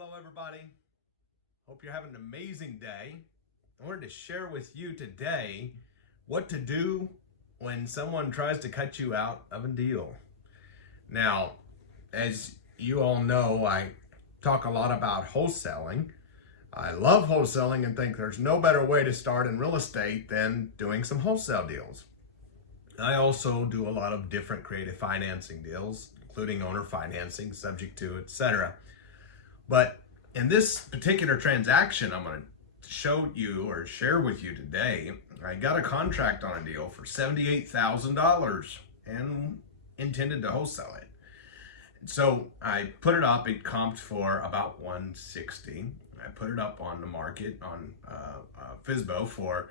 Hello everybody, hope you're having an amazing day. I wanted to share with you today what to do when someone tries to cut you out of a deal. Now, as you all know, I talk a lot about wholesaling. I love wholesaling and think there's no better way to start in real estate than doing some wholesale deals. I also do a lot of different creative financing deals, including owner financing, subject to, etc. But in this particular transaction I'm going to show you or share with you today, I got a contract on a deal for $78,000 and intended to wholesale it. So I put it up, it comped for about $160. I put it up on the market on FSBO for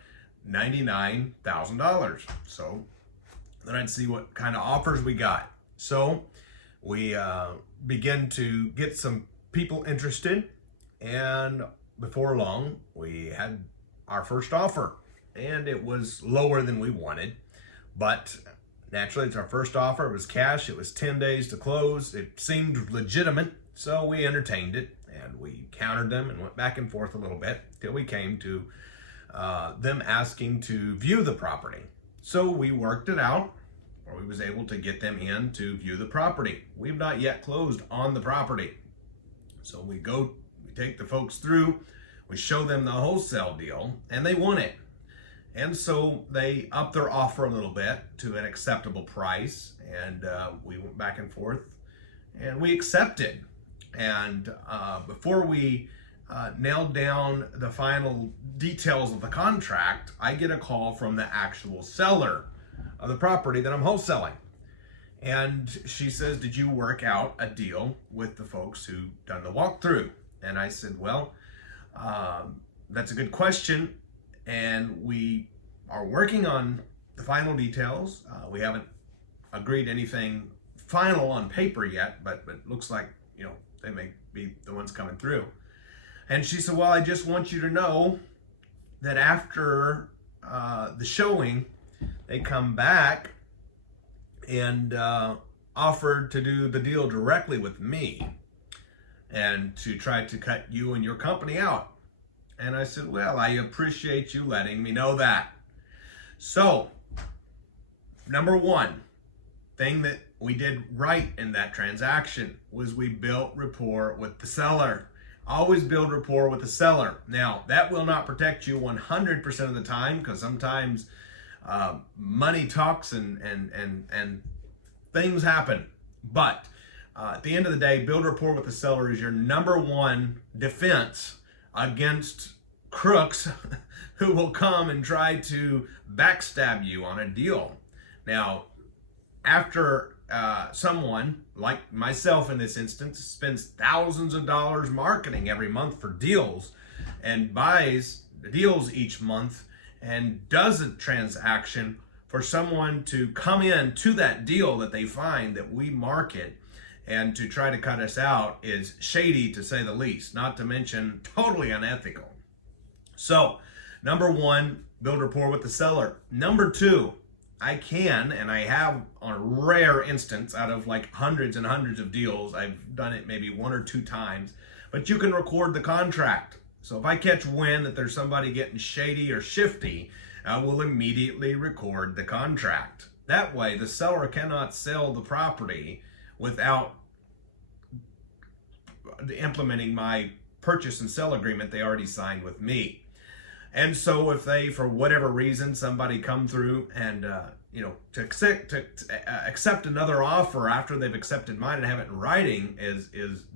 $99,000. So then I'd see what kind of offers we got. So we begin to get some people interested, and before long we had our first offer, and it was lower than we wanted, but naturally it's our first offer. It was cash, it was 10 days to close, it seemed legitimate, so we entertained it and we countered them and went back and forth a little bit till we came to them asking to view the property. So we worked it out, or we was able to get them in to view the property. We've not yet closed on the property. So we take the folks through, we show them the wholesale deal, and they want it. And so they upped their offer a little bit to an acceptable price, and we went back and forth, and we accepted. And before we nailed down the final details of the contract, I get a call from the actual seller of the property that I'm wholesaling. And she says, did you work out a deal with the folks who done the walkthrough? And I said, well, that's a good question. And we are working on the final details. We haven't agreed anything final on paper yet, but it looks like, they may be the ones coming through. And she said, well, I just want you to know that after the showing, they come back and offered to do the deal directly with me and to try to cut you and your company out. And I said, well, I appreciate you letting me know that. So, number one thing that we did right in that transaction was we built rapport with the seller. Always build rapport with the seller. Now, that will not protect you 100% of the time, because sometimes money talks and things happen. But at the end of the day, build rapport with the seller is your number one defense against crooks who will come and try to backstab you on a deal. Now, after someone like myself in this instance spends thousands of dollars marketing every month for deals and buys deals each month and does a transaction, for someone to come in to that deal that they find that we market and to try to cut us out is shady, to say the least, not to mention totally unethical. So, number one, build rapport with the seller. Number two, I can, and I have on a rare instance out of like hundreds and hundreds of deals, I've done it maybe one or two times, but you can record the contract. So if I catch wind that there's somebody getting shady or shifty, I will immediately record the contract. That way, the seller cannot sell the property without implementing my purchase and sell agreement they already signed with me. And so if they, for whatever reason, somebody come through and to accept another offer after they've accepted mine and have it in writing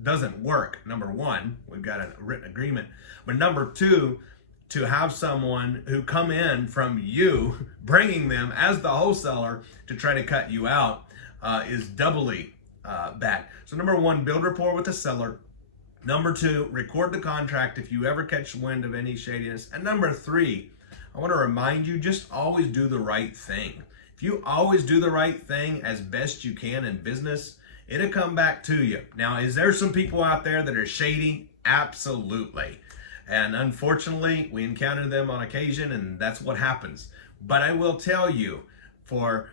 doesn't work. Number one, we've got a written agreement. But number two, to have someone who come in from you, bringing them as the wholesaler to try to cut you out is doubly bad. So number one, build rapport with the seller. Number two, record the contract if you ever catch wind of any shadiness. And number three, I want to remind you, just always do the right thing. If you always do the right thing as best you can in business, it'll come back to you. Now, is there some people out there that are shady? Absolutely. And unfortunately, we encounter them on occasion, and that's what happens. But I will tell you, after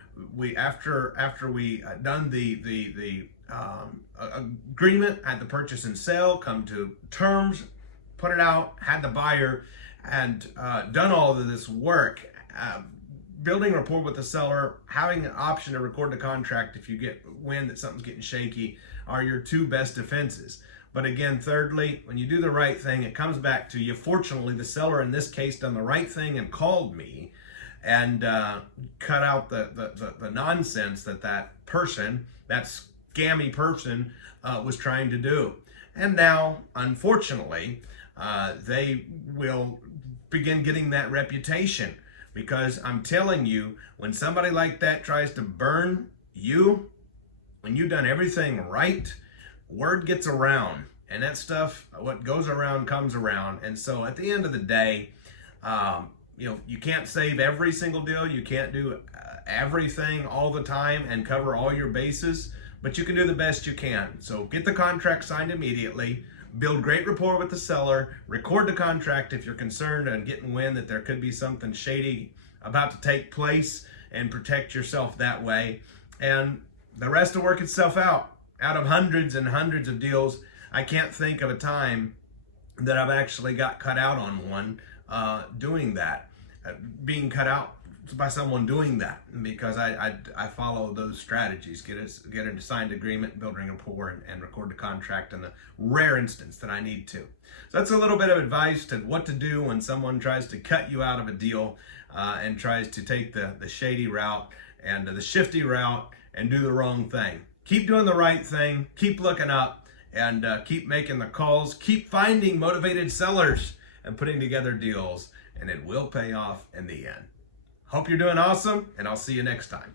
we done the agreement at the purchase and sale, come to terms, put it out, had the buyer, and done all of this work, building rapport with the seller, having an option to record the contract if you get wind that something's getting shaky, are your two best defenses. But again, thirdly, when you do the right thing, it comes back to you. Fortunately, the seller in this case done the right thing and called me and cut out the nonsense that person, that scammy person, was trying to do. And now, unfortunately, they will begin getting that reputation, because I'm telling you, when somebody like that tries to burn you, when you've done everything right, word gets around, and that stuff, what goes around comes around. And so at the end of the day, you can't save every single deal. You can't do everything all the time and cover all your bases, but you can do the best you can. So get the contract signed immediately, build great rapport with the seller, record the contract if you're concerned and getting wind that there could be something shady about to take place, and protect yourself that way. And the rest will work itself out. Out of hundreds and hundreds of deals, I can't think of a time that I've actually got cut out on one doing that, being cut out by someone doing that, because I follow those strategies. Get a signed agreement, building rapport, and record the contract in the rare instance that I need to. So that's a little bit of advice to what to do when someone tries to cut you out of a deal and tries to take the shady route and the shifty route and do the wrong thing. Keep doing the right thing, keep looking up, and keep making the calls, keep finding motivated sellers and putting together deals, and it will pay off in the end. Hope you're doing awesome, and I'll see you next time.